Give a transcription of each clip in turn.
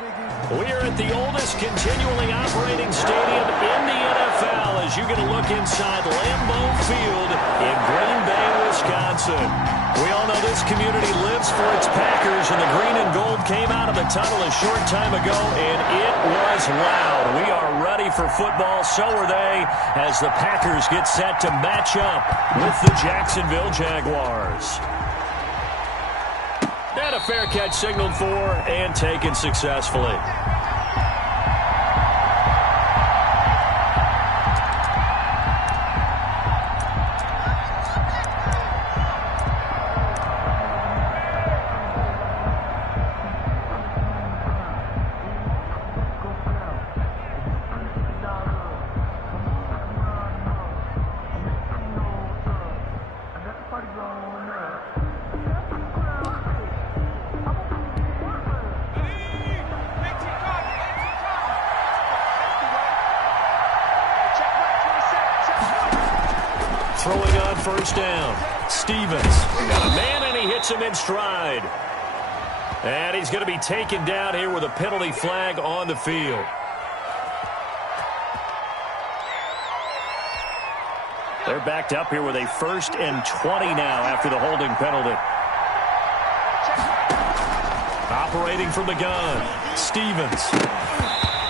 We're at the oldest continually operating stadium in the NFL as you get a look inside Lambeau Field in Green Bay, Wisconsin. We all know this community lives for its Packers, and the green and gold came out of the tunnel a short time ago, and it was loud. We are ready for football, so are they, as the Packers get set to match up with the Jacksonville Jaguars. And a fair catch signaled for and taken successfully. Throwing on first down. Stevens got a man, and he hits him in stride. And he's going to be taken down here with a penalty flag on the field. They're backed up here with a 1st and 20 now after the holding penalty. Operating from the gun, Stevens.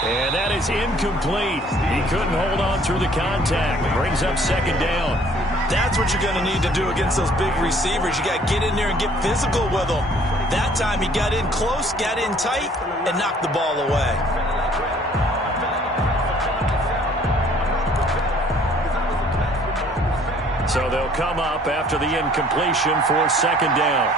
And that is incomplete. He couldn't hold on through the contact. It brings up 2nd down. That's what you're going to need to do against those big receivers. You got to get in there and get physical with them. That time he got in close, got in tight, and knocked the ball away. So they'll come up after the incompletion for 2nd down.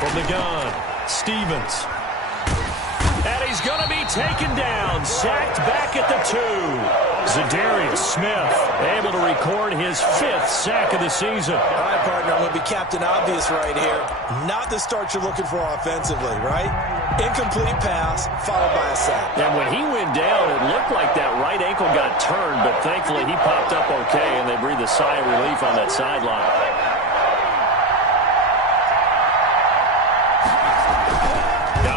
From the gun, Stevens. And he's going to be taken down, sacked back at the 2. Zadarius Smith able to record his 5th sack of the season. All right, partner, I'm going to be Captain Obvious right here. Not the start you're looking for offensively, right? Incomplete pass, followed by a sack. And when he went down, it looked like that right ankle got turned, but thankfully he popped up okay, and they breathed a sigh of relief on that sideline.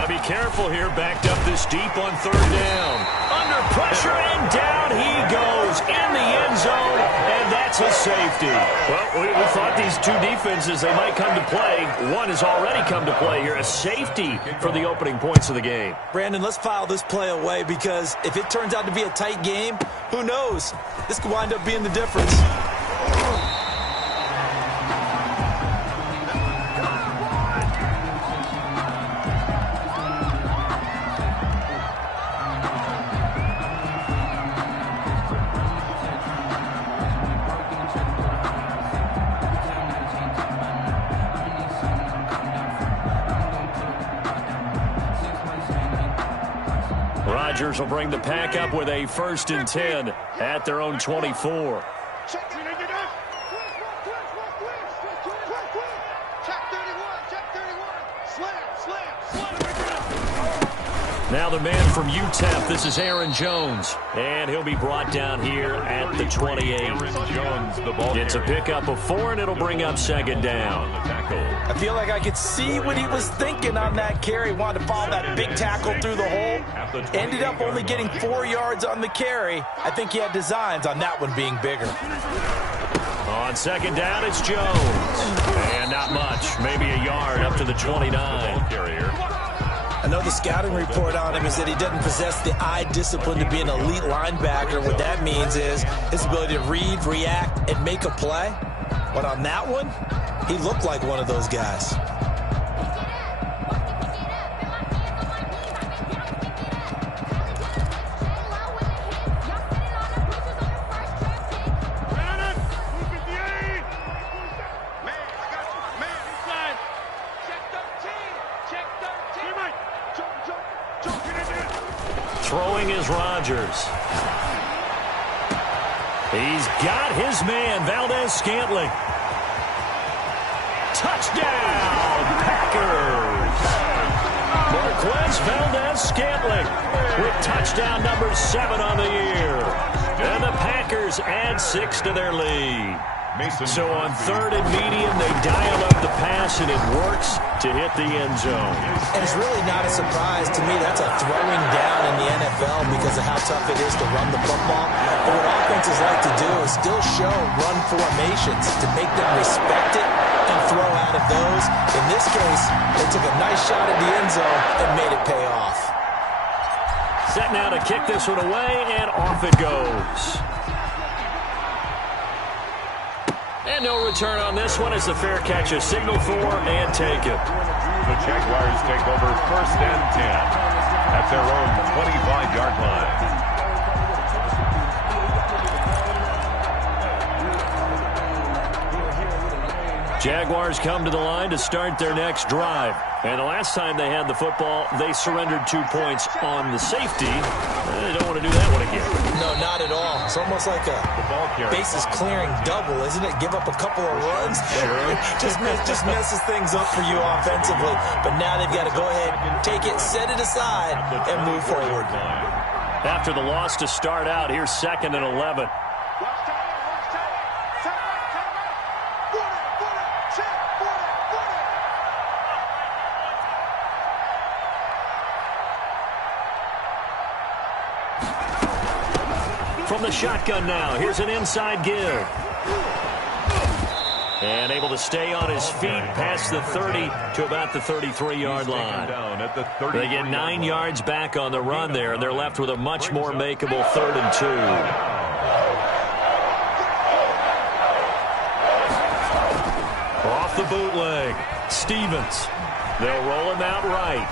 Be careful here, backed up this deep on 3rd down. Under pressure, and down he goes in the end zone, and that's a safety. Well, we thought these two defenses, they might come to play. One has already come to play here, a safety for the opening points of the game. Brandon, let's file this play away, because if it turns out to be a tight game, who knows? This could wind up being the difference. Rodgers will bring the pack up with a 1st and 10 at their own 24. Now the man from UTEP, this is Aaron Jones, and he'll be brought down here at the 28. It's a pickup of 4, and it'll bring up 2nd down. I feel like I could see what he was thinking on that carry. Wanted to follow that big tackle through the hole. Ended up only getting 4 yards on the carry. I think he had designs on that one being bigger. On 2nd down, it's Jones. And not much, maybe a yard up to the 29. I know the scouting report on him is that he doesn't possess the eye discipline to be an elite linebacker. What that means is his ability to read, react, and make a play. But on that one, he looked like one of those guys. Throwing is Rodgers. He's got his man, Valdez-Scantling. Touchdown, Packers! Marquez Valdez-Scantling with touchdown number 7 on the year. And the Packers add 6 to their lead. So on third and medium, they dial up the pass, and it works to hit the end zone. And it's really not a surprise. To me, that's a throwing down in the NFL because of how tough it is to run the football. But what offenses like to do is still show run formations to make them respect it and throw out of those. In this case, they took a nice shot at the end zone and made it pay off. Set now to kick this one away, and off it goes. And no return on this one as the fair catch is signaled for and taken. The Jaguars take over 1st and 10 at their own 25-yard line. Jaguars come to the line to start their next drive. And the last time they had the football, they surrendered 2 points on the safety. They don't want to do that one again. No, not at all. It's almost like a bases clearing double, isn't it? Give up a couple of runs. just messes things up for you offensively. But now they've got to go ahead, take it, set it aside, and move forward. After the loss to start out, here's 2nd and 11. From the shotgun now, here's an inside give. And able to stay on his feet past the 30 to about the 33-yard line. They get 9 yards back on the run there, and they're left with a much more makeable 3rd and 2. Off the bootleg, Stevens. They'll roll him out right.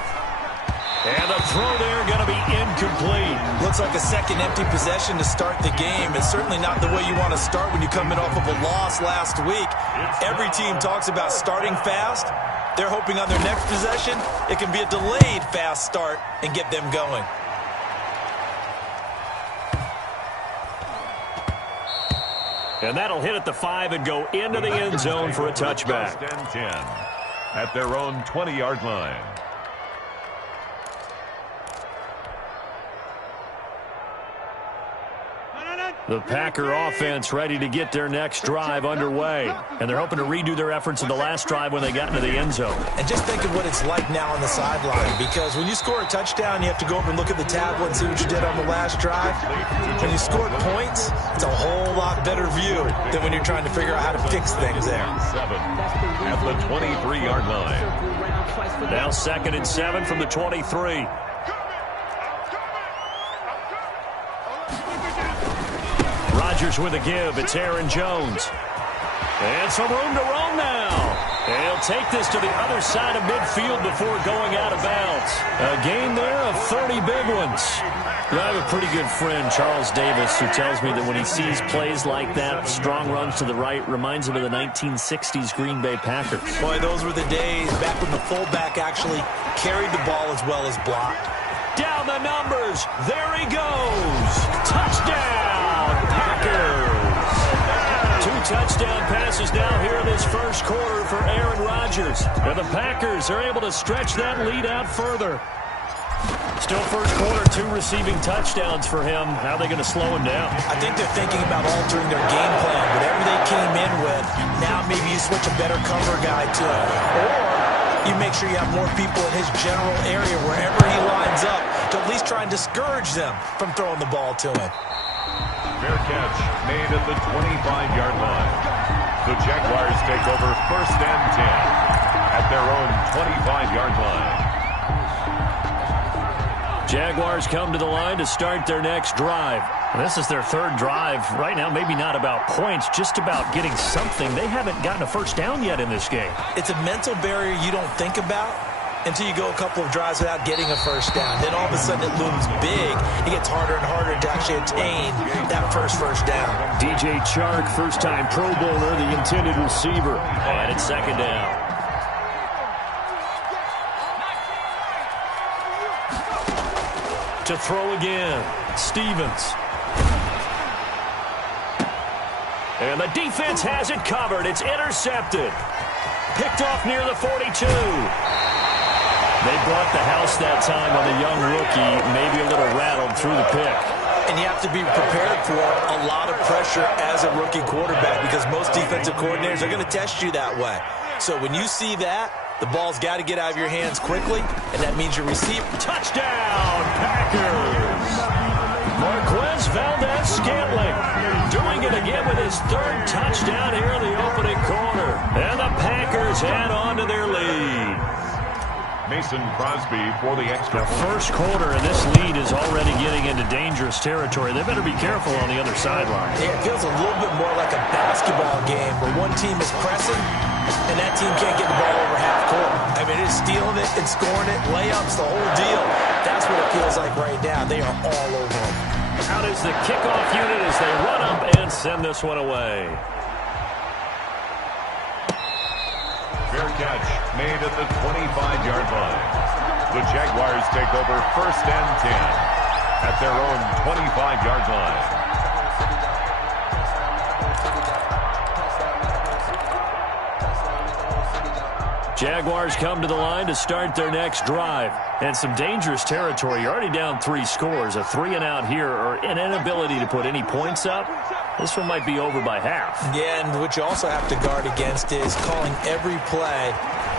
And the throw there going to be incomplete. Looks like a second empty possession to start the game. It's certainly not the way you want to start when you're coming off of a loss last week. Every team talks about starting fast. They're hoping on their next possession, it can be a delayed fast start and get them going. And that'll hit at the 5 and go into the end zone for a touchback. 1st and 10 at their own 20-yard line. The Packer offense ready to get their next drive underway. And they're hoping to redo their efforts in the last drive when they got into the end zone. And just think of what it's like now on the sideline, because when you score a touchdown, you have to go over and look at the tablet and see what you did on the last drive. When you scored points, it's a whole lot better view than when you're trying to figure out how to fix things there. 7 at the 23-yard line. Now 2nd and 7 from the 23. Rodgers with a give. It's Aaron Jones. And some room to roam now. And he'll take this to the other side of midfield before going out of bounds. A gain there of 30 big ones. I have a pretty good friend, Charles Davis, who tells me that when he sees plays like that, strong runs to the right, reminds him of the 1960s Green Bay Packers. Boy, those were the days back when the fullback actually carried the ball as well as blocked. Down the numbers. There he goes. Touchdown, Packers. 2 touchdown passes now here in this first quarter for Aaron Rodgers. And the Packers are able to stretch that lead out further. Still first quarter, 2 receiving touchdowns for him. How are they going to slow him down? I think they're thinking about altering their game plan. Whatever they came in with, now maybe you switch a better cover guy to it. Or you make sure you have more people in his general area wherever he lines up to at least try and discourage them from throwing the ball to him. Fair catch made at the 25-yard line. The Jaguars take over 1st and 10 at their own 25-yard line. Jaguars come to the line to start their next drive. This is their 3rd drive. Right now, maybe not about points, just about getting something. They haven't gotten a first down yet in this game. It's a mental barrier you don't think about until you go a couple of drives without getting a first down. Then all of a sudden it looms big. It gets harder and harder to actually attain that first down. DJ Chark, first-time Pro Bowler, the intended receiver. And it's 2nd down. To throw again, Stevens. And the defense has it covered. It's intercepted. Picked off near the 42. They brought the house that time on the young rookie, maybe a little rattled through the pick. And you have to be prepared for a lot of pressure as a rookie quarterback because most defensive coordinators are going to test you that way. So when you see that, the ball's got to get out of your hands quickly, and that means you receive. Touchdown, Packers! Marquez Valdez-Scantling doing it again with his third touchdown here in the opening quarter. And the Packers add on to their lead. Mason Crosby for the extra The first quarter, and this lead is already getting into dangerous territory. They better be careful on the other sideline. Yeah, it feels a little bit more like a basketball game where one team is pressing and that team can't get the ball over half court. I mean, it's stealing it and scoring it, layups, the whole deal. That's what it feels like right now. They are all over them. Out is the kickoff unit as they run up and send this one away. fair catch made at the 25-yard line. The Jaguars take over first and 10 at their own 25-yard line. Jaguars come to the line to start their next drive. And some dangerous territory. You're already down 3 scores. A 3-and-out here or an inability to put any points up. This one might be over by half. Yeah, and what you also have to guard against is calling every play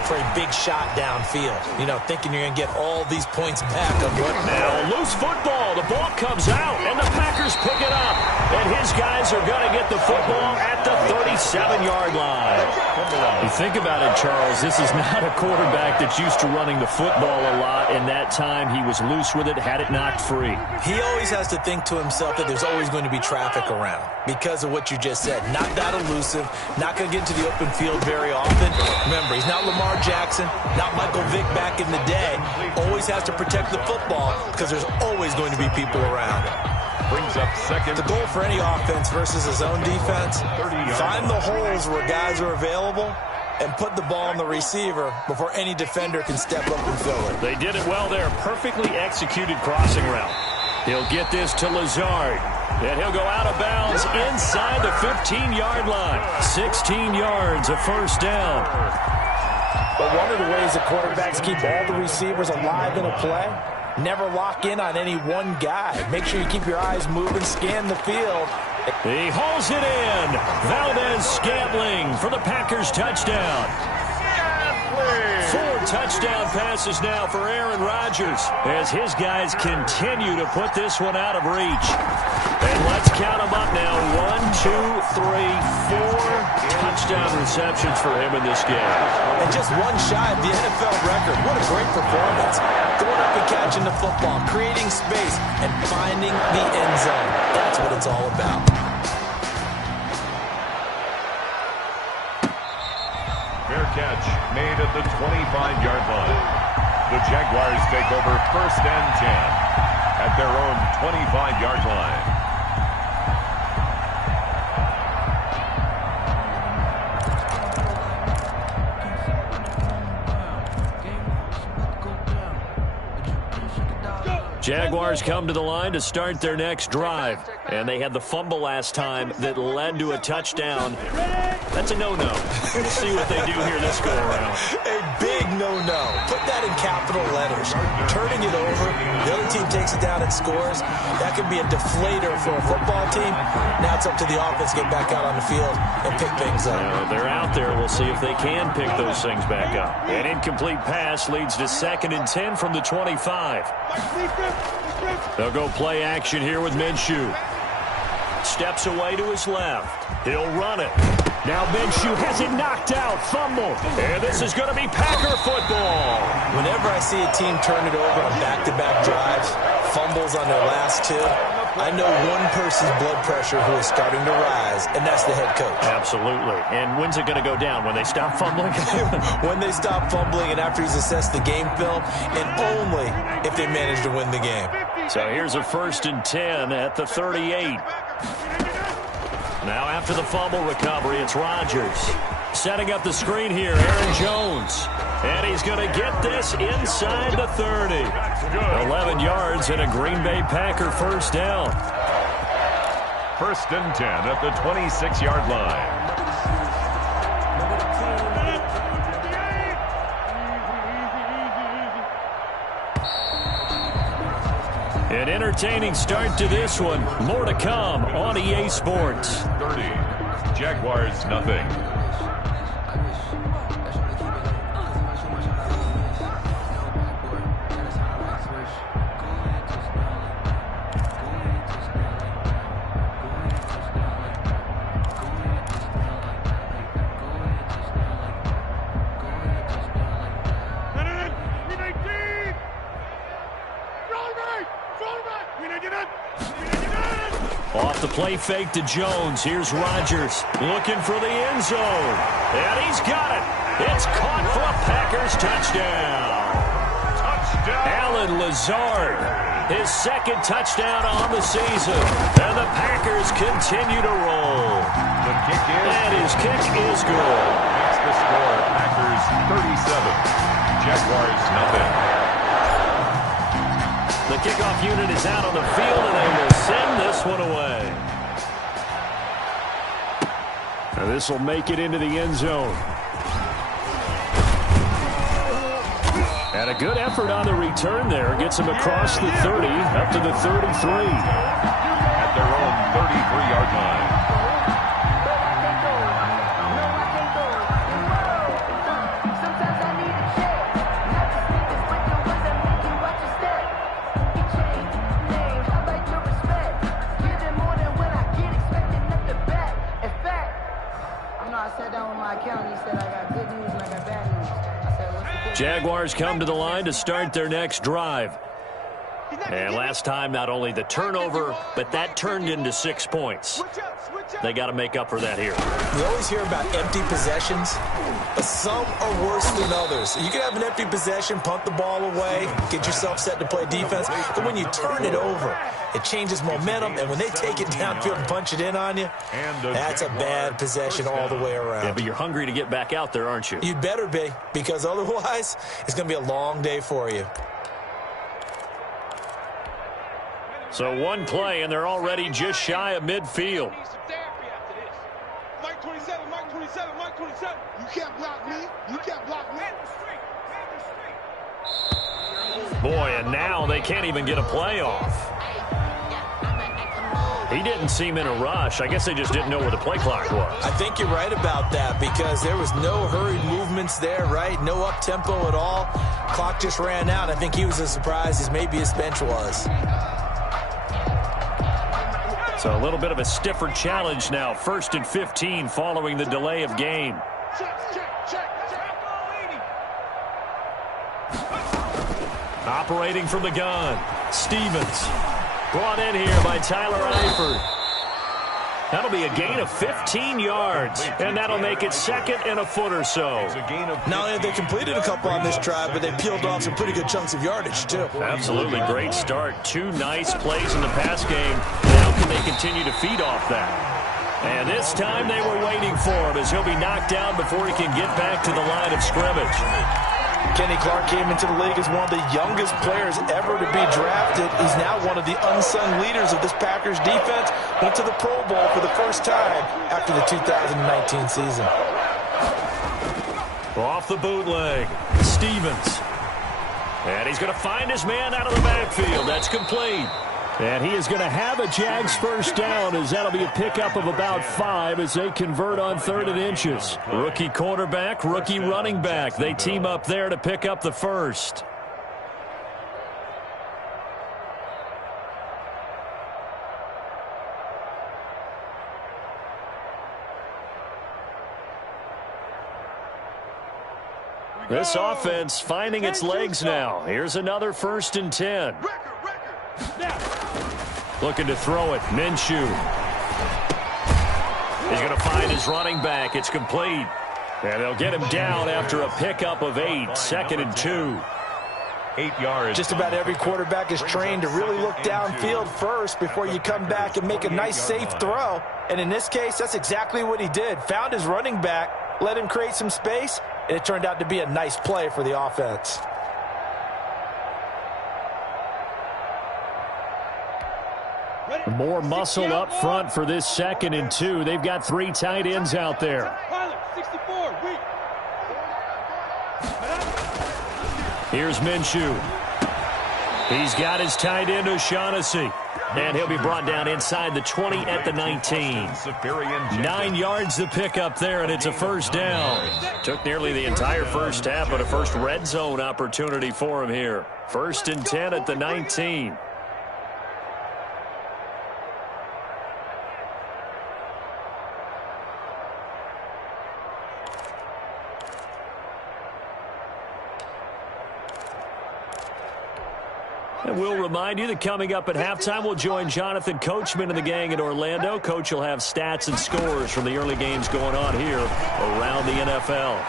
for a big shot downfield. You know, thinking you're going to get all these points back on what. Now, loose football. The ball comes out, and the Packers pick it up. And his guys are going to get the football at the 37-yard line. You think about it, Charles, this is not a quarterback that's used to running the football a lot, and that time he was loose with it, had it knocked free. He always has to think to himself that there's always going to be traffic around because of what you just said. Not that elusive, not going to get into the open field very often. Remember, he's not Lamar Jackson, not Michael Vick back in the day. Always has to protect the football because there's always going to be people around. Brings up second. The goal for any offense versus his own defense, find the holes where guys are available and put the ball on the receiver before any defender can step up and fill it. They did it well there. Perfectly executed crossing route. He'll get this to Lazard. And he'll go out of bounds inside the 15-yard line. 16 yards, a first down. But one of the ways the quarterbacks keep all the receivers alive in a play, never lock in on any one guy. Make sure you keep your eyes moving, scan the field. He hauls it in. Valdez-Scantling for the Packers touchdown. 4 touchdown passes now for Aaron Rodgers as his guys continue to put this one out of reach. And let's count them up now. 1, 2, 3, 4 touchdown receptions for him in this game. And just one shy of the NFL record. What a great performance. Going up and catching the football, creating space, and finding the end zone. That's what it's all about. Fair catch made at the 25-yard line. The Jaguars take over first and 10 at their own 25-yard line. Jaguars come to the line to start their next drive. And they had the fumble last time that led to a touchdown. That's a no-no. We'll see what they do here this go-around. A big no-no. Put that in capital letters. Turning it over, the other team takes it down and scores. That could be a deflator for a football team. Now it's up to the offense to get back out on the field and pick things up. They're out there. We'll see if they can pick those things back up. An incomplete pass leads to 2nd and 10 from the 25. They'll go play action here with Minshew. Steps away to his left. He'll run it. Now Minshew has it knocked out. Fumble. And this is going to be Packer football. Whenever I see a team turn it over on back-to-back drives, fumbles on their last 2, I know one person's blood pressure who is starting to rise, and that's the head coach. Absolutely. And when's it going to go down? When they stop fumbling? When they stop fumbling and after he's assessed the game film, and only if they manage to win the game. So here's a 1st and 10 at the 38. Now after the fumble recovery, it's Rodgers. Setting up the screen here, Aaron Jones. And he's going to get this inside the 30. 11 yards and a Green Bay Packer first down. 1st and 10 at the 26-yard line. An entertaining start to this one. More to come on EA Sports. 30. Jaguars, nothing. Off the play fake to Jones. Here's Rodgers looking for the end zone. And he's got it. It's caught for a Packers touchdown. Alan Lazard, his second touchdown on the season. And the Packers continue to roll. The kick is and his kick is good. Makes the score Packers 37. Jaguars, nothing. The kickoff unit is out on the field, and they will send this one away. Now this will make it into the end zone. And a good effort on the return there. Gets him across the 30, up to the 33. At their own 33-yard line. Jaguars come to the line to start their next drive. And last time, not only the turnover, but that turned into 6 points. They got to make up for that here. You always hear about empty possessions, but some are worse than others. You can have an empty possession, punt the ball away, get yourself set to play defense, but when you turn it over, it changes momentum, and when they take it downfield and punch it in on you, that's a bad possession all the way around. Yeah, but you're hungry to get back out there, aren't you? You'd better be, because otherwise, it's going to be a long day for you. So one play, and they're already just shy of midfield. Mike 27, Mike 27, Mike 27. You can't block me. You can't block me. Boy, and now they can't even get a play off. He didn't seem in a rush. I guess they just didn't know where the play clock was. I think you're right about that because there was no hurried movements there, right? No up-tempo at all. Clock just ran out. I think he was as surprised as maybe his bench was. So a little bit of a stiffer challenge now. 1st and 15 following the delay of game. Operating from the gun. Stevens. Brought in here by Tyler Eifert. That'll be a gain of 15 yards, and that'll make it 2nd and a foot or so. Not only have they completed a couple on this drive, but they peeled off some pretty good chunks of yardage, too. Absolutely great start. 2 nice plays in the pass game. Now can they continue to feed off that? And this time they were waiting for him as he'll be knocked down before he can get back to the line of scrimmage. Kenny Clark came into the league as one of the youngest players ever to be drafted. He's now one of the unsung leaders of this Packers defense. Went to the Pro Bowl for the first time after the 2019 season. Off the bootleg, Stevens. And he's going to find his man out of the backfield. That's complete. And he is going to have a Jags first down as that'll be a pickup of about 5 as they convert on 3rd and inches. Rookie quarterback, rookie running back. They team up there to pick up the first. This offense finding its legs now. Here's another 1st and 10. Looking to throw it. Minshew. He's going to find his running back. It's complete. And they'll get him down after a pickup of 8. 2nd and 2. 8 yards. Just about every quarterback is trained to really look downfield first before you come back and make a nice, safe throw. And in this case, that's exactly what he did. Found his running back, let him create some space, and it turned out to be a nice play for the offense. More muscle up front for this 2nd and 2. They've got 3 tight ends out there. Here's Minshew. He's got his tight end, O'Shaughnessy. And he'll be brought down inside the 20 at the 19. 9 yards the pickup there, and it's a first down. Took nearly the entire first half, but a first red zone opportunity for him here. 1st and 10 at the 19. And we'll remind you that coming up at halftime, we'll join Jonathan Coachman and the gang in Orlando. Coach will have stats and scores from the early games going on here around the NFL.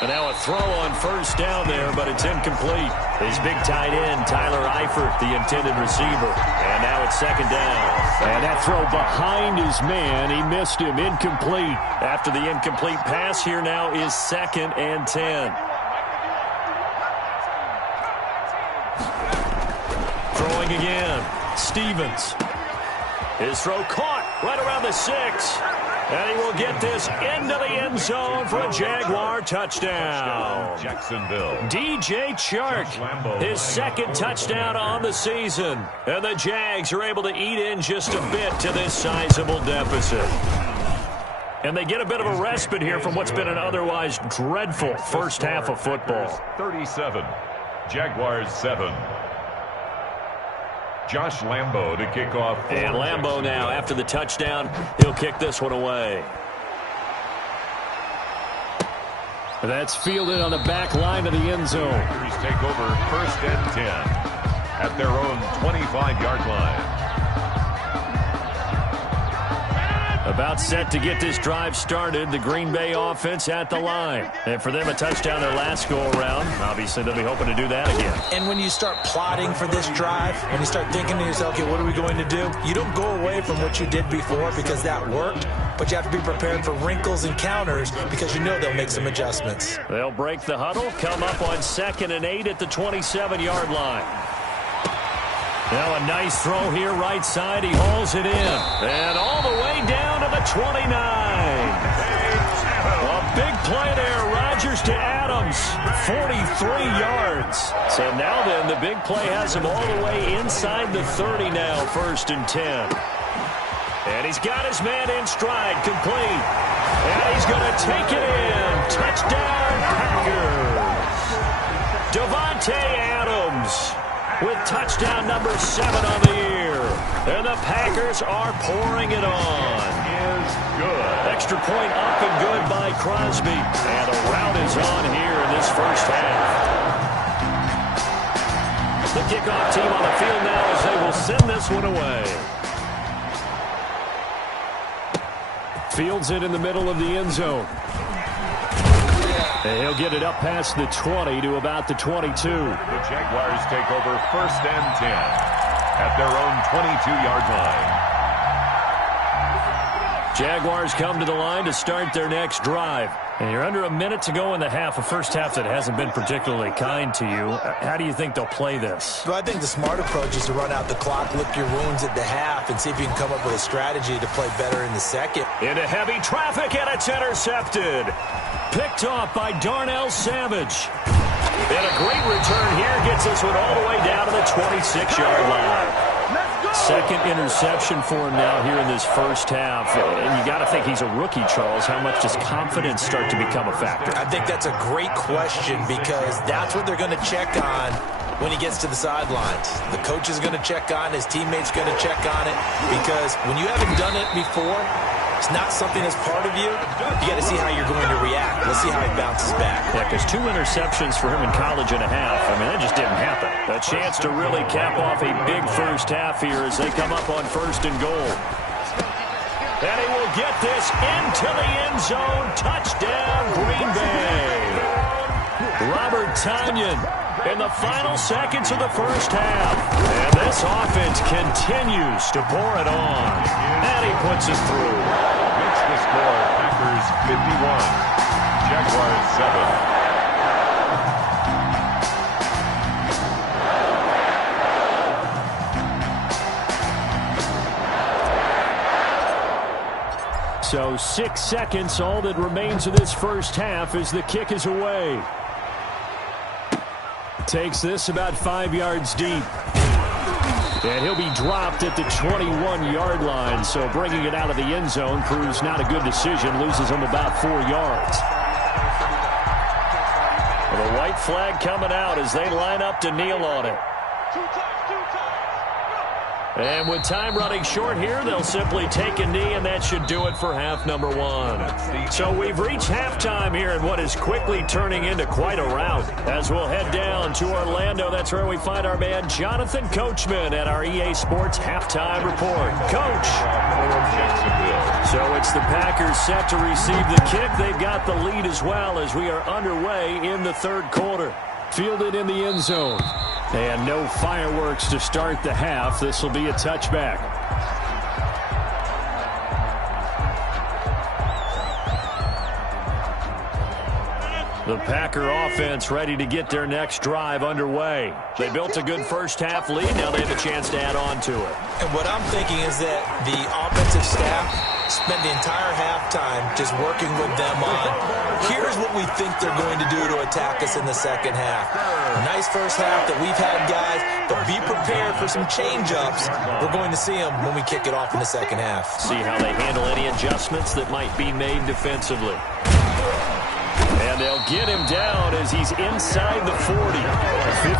And now a throw on first down there, but it's incomplete. His big tight end, Tyler Eifert, the intended receiver. And now it's 2nd down. And that throw behind his man, he missed him, incomplete. After the incomplete pass, here now is 2nd and 10. Throwing again, Stevens. His throw caught right around the 6. And he will get this into the end zone for a Jaguar touchdown. Jacksonville. DJ Chark, his 2nd touchdown on the season. And the Jags are able to eat in just a bit to this sizable deficit. And they get a bit of a respite here from what's been an otherwise dreadful first half of football. 37, Jaguars 7. Josh Lambo to kick off. And Lambo now, after the touchdown, he'll kick this one away. That's fielded on the back line of the end zone. Packers take over 1st and 10 at their own 25-yard line. About set to get this drive started, the Green Bay offense at the line. And for them, a touchdown their last go-around. Obviously, they'll be hoping to do that again. And when you start plotting for this drive, when you start thinking to yourself, okay, what are we going to do? You don't go away from what you did before because that worked, but you have to be prepared for wrinkles and counters because you know they'll make some adjustments. They'll break the huddle, come up on 2nd and 8 at the 27-yard line. Now a nice throw here right side. He hauls it in. And all the way down to the 29. A big play there. Rodgers to Adams. 43 yards. So now then, the big play has him all the way inside the 30 now. 1st and 10. And he's got his man in stride. Complete. And he's going to take it in. Touchdown, Packers. Davante Adams with touchdown number 7 on the year. And the Packers are pouring it on. Is good. Extra point up and good by Crosby. And a rout is on here in this first half. The kickoff team on the field now as they will send this one away. Fields it in the middle of the end zone. And he'll get it up past the 20 to about the 22. The Jaguars take over 1st and 10 at their own 22-yard line. Jaguars come to the line to start their next drive. And you're under a minute to go in the half, a first half that hasn't been particularly kind to you. How do you think they'll play this? Well, I think the smart approach is to run out the clock, lick your wounds at the half, and see if you can come up with a strategy to play better in the second. Into heavy traffic, and it's intercepted. Picked off by Darnell Savage. And a great return here gets this one all the way down to the 26-yard line. 2nd interception for him now here in this first half. And you got to think he's a rookie, Charles. How much does confidence start to become a factor? I think that's a great question because that's what they're going to check on when he gets to the sidelines. The coach is going to check on, his teammates going to check on it because when you haven't done it before, it's not something that's part of you. You got to see how you're going to react. Let's see how he bounces back. Yeah, because 2 interceptions for him in college and a half. I mean, that just didn't happen. A chance to really cap off a big first half here as they come up on 1st and goal. And he will get this into the end zone. Touchdown, Green Bay. Robert Tonyan in the final seconds of the first half. And this offense continues to pour it on. And he puts it through. Makes the score Packers 51, Jaguars 7. So 6 seconds, all that remains of this first half as the kick is away. takes this about 5 yards deep. And he'll be dropped at the 21-yard line, so bringing it out of the end zone proves not a good decision, loses him about 4 yards. Well, the white flag coming out as they line up to kneel on it. And with time running short here, they'll simply take a knee, and that should do it for half number one. So we've reached halftime here in what is quickly turning into quite a rout. As we'll head down to Orlando, that's where we find our man Jonathan Coachman at our EA Sports Halftime Report. Coach. So it's the Packers set to receive the kick. They've got the lead as well as we are underway in the third quarter. Fielded in the end zone. And no fireworks to start the half. This will be a touchback. The Packer offense ready to get their next drive underway. They built a good first-half lead. Now they have a chance to add on to it. And what I'm thinking is that the offensive staff spent the entire halftime just working with them on, here's what we think they're going to do to attack us in the second half. Nice first half that we've had, guys, but be prepared for some change-ups. We're going to see them when we kick it off in the second half. See how they handle any adjustments that might be made defensively. And they'll get him down as he's inside the 40.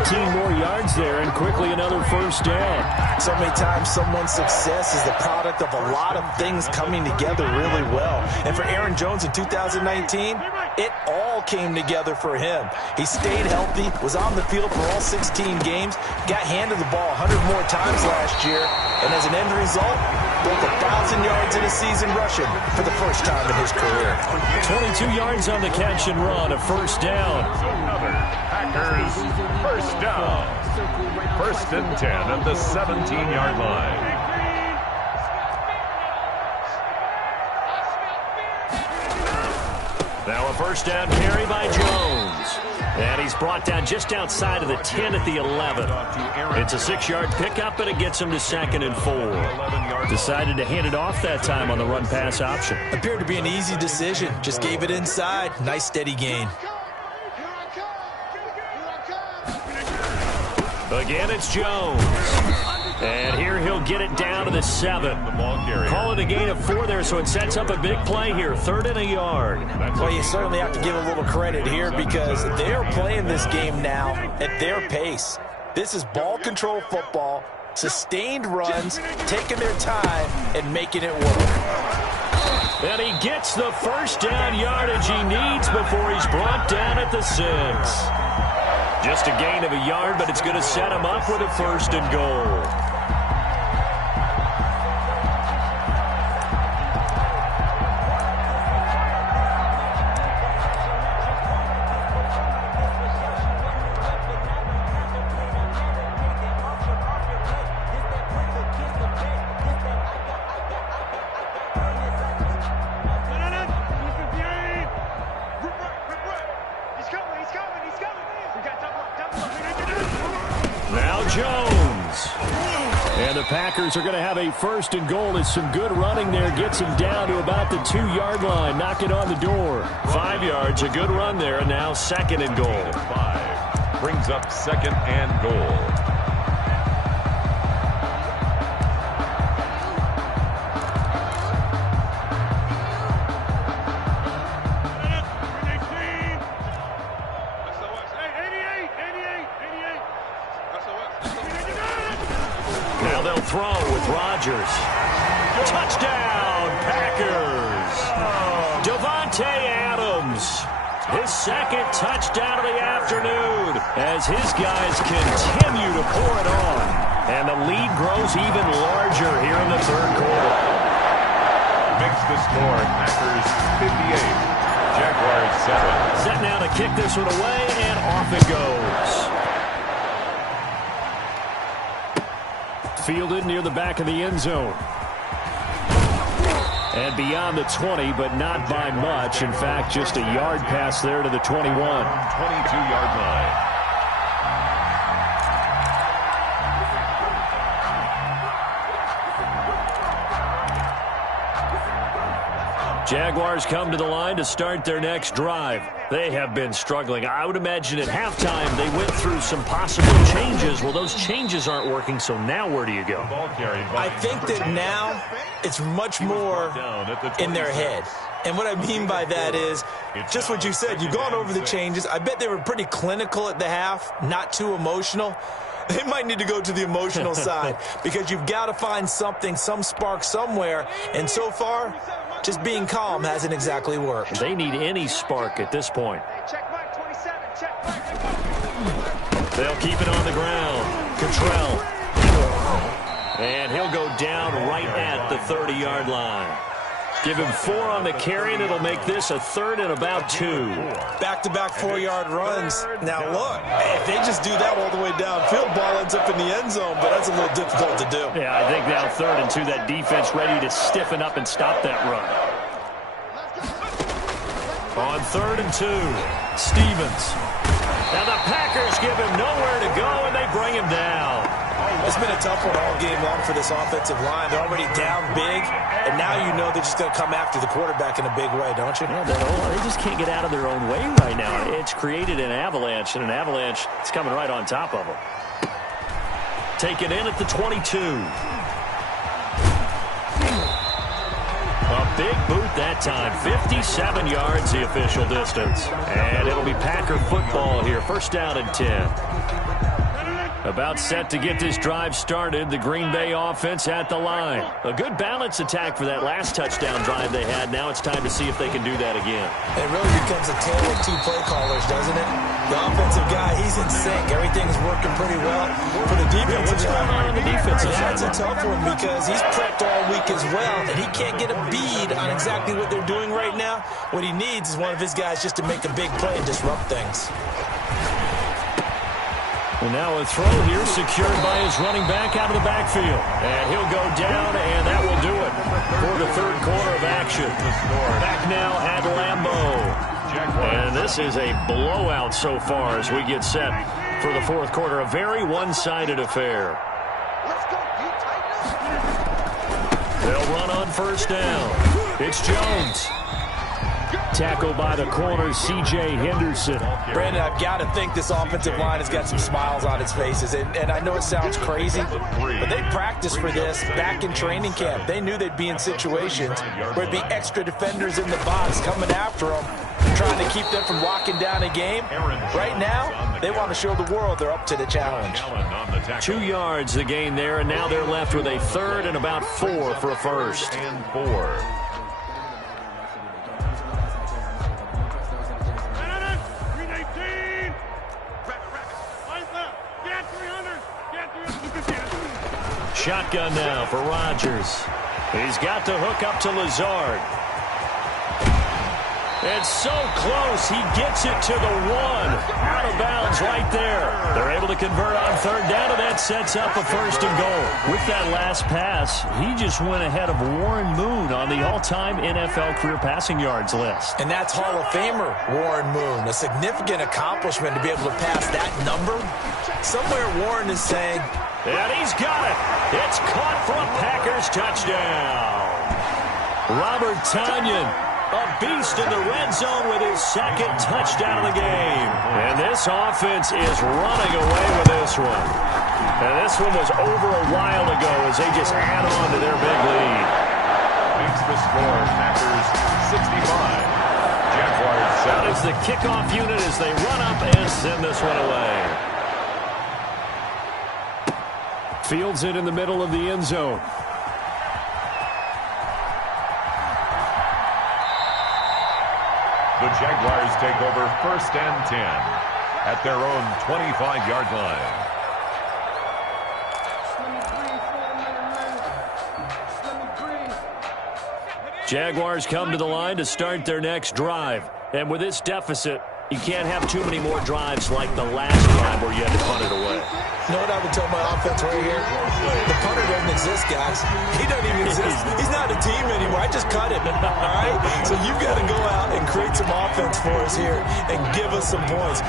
15 more yards there and quickly another first down. So many times someone's success is the product of a lot of things coming together really well. And for Aaron Jones in 2019, it all came together for him. He stayed healthy, was on the field for all 16 games, got handed the ball 100 more times last year, and as an end result, broke 1,000 yards in a season rushing for the first time in his career. 22 yards on the catch and run, a first down. Another Packers first down. First and 10 at the 17-yard line. Now a first down carry by Jones. And he's brought down just outside of the 10 at the 11. It's a 6-yard pickup, and it gets him to 2nd and 4. Decided to hand it off that time on the run-pass option. Appeared to be an easy decision. Just gave it inside. Nice steady gain. Again, it's Jones. And here he'll get it down to the 7. Call it a gain of 4 there, so it sets up a big play here. 3rd and a yard. Well, you certainly have to give a little credit here because they're playing this game now at their pace. This is ball control football, sustained runs, taking their time, and making it work. And he gets the first down yardage he needs before he's brought down at the 6. Just a gain of a yard, but it's going to set him up with a 1st and goal. Packers are going to have a 1st and goal as some good running there gets him down to about the 2-yard line. Knock it on the door. 5 yards, a good run there, and now 2nd and goal. 5 brings up 2nd and goal. Touchdown, Packers. Davante Adams, his 2nd touchdown of the afternoon as his guys continue to pour it on. And the lead grows even larger here in the 3rd quarter. Makes the score Packers 58, Jaguars 7. Set now to kick this one away, and off it goes. Fielded near the back of the end zone. And beyond the 20, but not by much. In fact, just a yard pass there to the 21. 22-yard line. Jaguars come to the line to start their next drive. They have been struggling. I would imagine at halftime they went through some possible changes. Well, those changes aren't working, so now where do you go? I think that now it's much more in their head. And what I mean by that is just what you said. You've gone over the changes. I bet they were pretty clinical at the half, not too emotional. They might need to go to the emotional side because you've got to find something, some spark somewhere. And so far, just being calm hasn't exactly worked. They need any spark at this point. They'll keep it on the ground. Cottrell. And he'll go down right at the 30-yard line. Give him 4 on the carry, and it'll make this a 3rd and about 2. Back-to-back 4-yard runs. Now, look, if they just do that all the way downfield, ball ends up in the end zone, but that's a little difficult to do. Yeah, I think now 3rd and 2, that defense ready to stiffen up and stop that run. On 3rd and 2, Stevens. Now the Packers give him nowhere to go, and they bring him down. It's been a tough one all game long for this offensive line. They're already down big, and now you know they're just going to come after the quarterback in a big way, don't you? Yeah, they just can't get out of their own way right now. It's created an avalanche, and an avalanche is coming right on top of them. Taken in at the 22. A big boot that time. 57 yards the official distance. And it'll be Packer football here. 1st down and 10. About set to get this drive started. The Green Bay offense at the line. A good balance attack for that last touchdown drive they had. Now it's time to see if they can do that again. It really becomes a tale of 2 play callers, doesn't it? The offensive guy, he's in sync. Everything's working pretty well. For the defensive what's going on the defensive side? That's a tough one because he's prepped all week as well, and he can't get a bead on exactly what they're doing right now. What he needs is one of his guys just to make a big play and disrupt things. And now a throw here secured by his running back out of the backfield. And he'll go down, and that will do it for the 3rd quarter of action. Back now at Lambeau. And this is a blowout so far as we get set for the 4th quarter. A very one-sided affair. They'll run on 1st down. It's Jones. Tackled by the corner, C.J. Henderson. Brandon, I've got to think this offensive line has got some smiles on its faces. And I know it sounds crazy, but they practiced for this back in training camp. They knew they'd be in situations where there'd be extra defenders in the box coming after them, trying to keep them from locking down a game. Right now, they want to show the world they're up to the challenge. 2 yards the gain there, and now they're left with a 3rd and about 4 for a 1st. And 4. Shotgun now for Rodgers. He's got the hook up to Lazard. It's so close. He gets it to the 1. Out of bounds right there. They're able to convert on 3rd down, and that sets up a 1st and goal. With that last pass, he just went ahead of Warren Moon on the all-time NFL career passing yards list. And that's Hall of Famer Warren Moon. A significant accomplishment to be able to pass that number. Somewhere Warren is saying, and he's got it. It's caught for a Packers touchdown. Robert Tonyan, a beast in the red zone with his 2nd touchdown of the game. And this offense is running away with this one. And this one was over a while ago as they just add on to their big lead. Makes the score Packers 65. Jaguars 7. That is the kickoff unit as they run up and send this one away. Fields it in the middle of the end zone. The Jaguars take over 1st and 10 at their own 25-yard line. Jaguars come to the line to start their next drive. And with this deficit, you can't have too many more drives like the last drive where you had to punt it away. You know what I would tell my offense right here? The punter doesn't exist, guys. He doesn't even exist. He's not a team anymore. I just cut him. All right? So you've got to go out and create some offense. defense for us here and give us some points.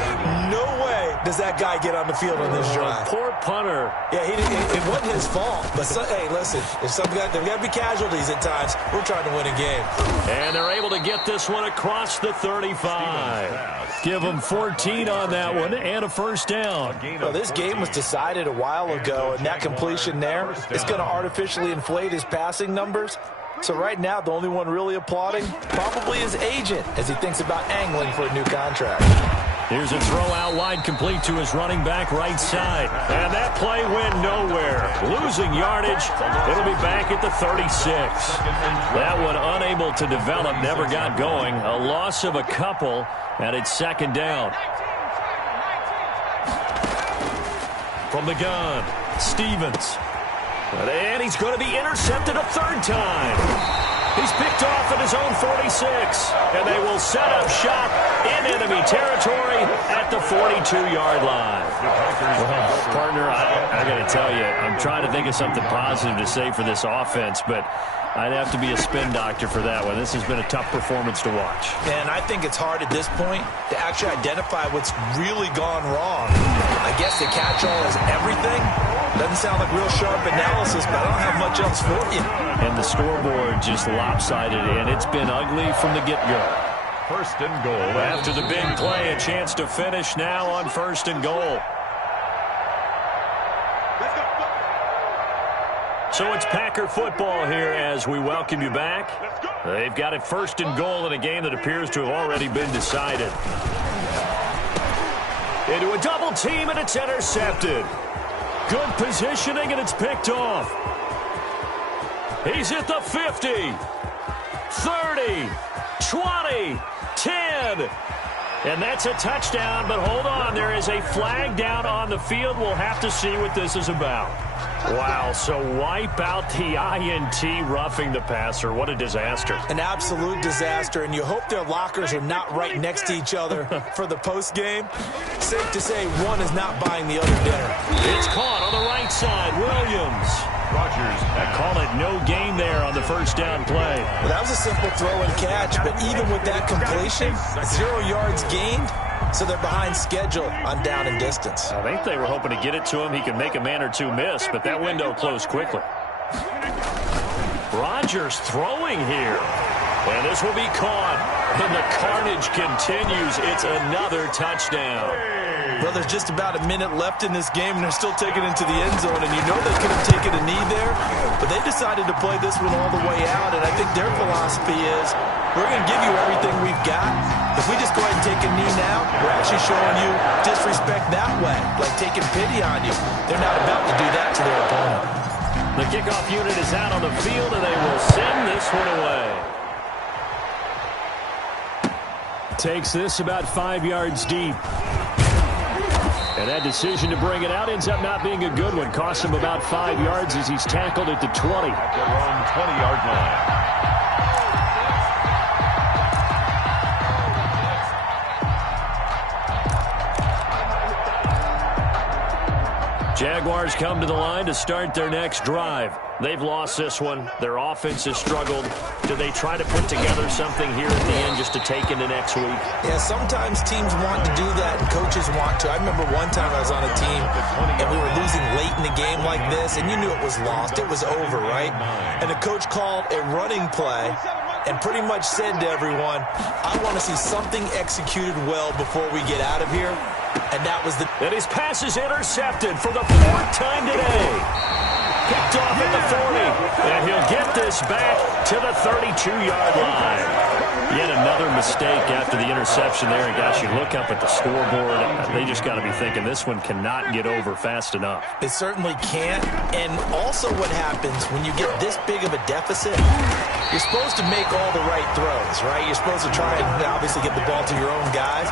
No way does that guy get on the field on this drive. Poor punter. Yeah, it wasn't his fault. But, hey, listen, if there's got to be casualties at times. We're trying to win a game. And they're able to get this one across the 35. Give them 14 on that one and a first down. Well, this game was decided a while ago, and that completion there is going to artificially inflate his passing numbers. So right now, the only one really applauding probably his agent as he thinks about angling for a new contract. Here's a throw out wide, complete to his running back right side. And that play went nowhere. Losing yardage. It'll be back at the 36. That one unable to develop, never got going. A loss of a couple, and it's second down. From the gun, Stevens. And he's going to be intercepted a third time. He's picked off at his own 46. And they will set up shop in enemy territory at the 42-yard line. Well, partner, I got to tell you, I'm trying to think of something positive to say for this offense, but I'd have to be a spin doctor for that one. This has been a tough performance to watch. And I think it's hard at this point to actually identify what's really gone wrong. I guess the catch-all is everything. Doesn't sound like real sharp analysis, but I don't have much else for you. And the scoreboard just lopsided, and it's been ugly from the get-go. First and goal. After the big play, a chance to finish now on first and goal. So it's Packer football here as we welcome you back. They've got it first and goal in a game that appears to have already been decided. Into a double team, and it's intercepted. Good positioning, and it's picked off. He's at the 50, 30, 20, 10. And that's a touchdown, but hold on. There is a flag down on the field. We'll have to see what this is about. Wow, so wipe out the INT, roughing the passer. What a disaster. An absolute disaster, and you hope their lockers are not right next to each other for the postgame. Safe to say one is not buying the other dinner. It's caught on the right side. Williams. Rodgers. I call it no gain there on the first down play. Well, that was a simple throw and catch, but even with that completion, 0 yards gained. So they're behind schedule on down and distance. I think they were hoping to get it to him. He could make a man or two miss, but that window closed quickly. Rodgers throwing here. And this will be caught. And the carnage continues. It's another touchdown. Well, there's just about a minute left in this game, and they're still taking it into the end zone. And you know they could have taken a knee there, but they decided to play this one all the way out. And I think their philosophy is, we're going to give you everything we've got. If we just go ahead and take a knee now, we're actually showing you disrespect that way, like taking pity on you. They're not about to do that to their opponent. The kickoff unit is out on the field, and they will send this one away. Takes this about 5 yards deep. And that decision to bring it out ends up not being a good one. Costs him about 5 yards as he's tackled at the 20. At their own 20-yard line. Jaguars come to the line to start their next drive. They've lost this one. Their offense has struggled. Do they try to put together something here at the end just to take into next week? Yeah, sometimes teams want to do that and coaches want to. I remember one time I was on a team and we were losing late in the game like this, and you knew it was lost. It was over, right? And the coach called a running play and pretty much said to everyone, I want to see something executed well before we get out of here. And that was And his pass is intercepted for the 4th time today. Picked off at the 40. And he'll get this back to the 32-yard line. Yet another mistake after the interception there. And gosh, you look up at the scoreboard, they just got to be thinking this one cannot get over fast enough. It certainly can't. And also what happens when you get this big of a deficit, you're supposed to make all the right throws, right? You're supposed to try and obviously get the ball to your own guys.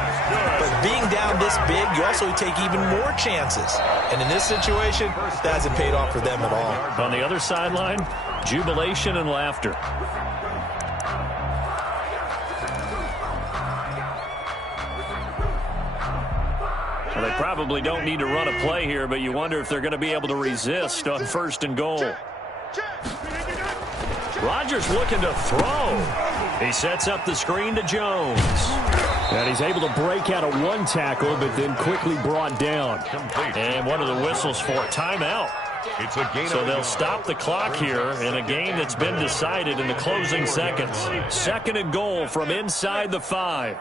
But being down this big, you also take even more chances. And in this situation, that hasn't paid off for them at all. On the other sideline, jubilation and laughter. Well, they probably don't need to run a play here, but you wonder if they're going to be able to resist on first and goal. Rodgers looking to throw. He sets up the screen to Jones. And he's able to break out of one tackle, but then quickly brought down. And what are the whistles for? Timeout. It's a gain. So they'll stop the clock here in a game that's been decided in the closing seconds. 2nd and goal from inside the 5.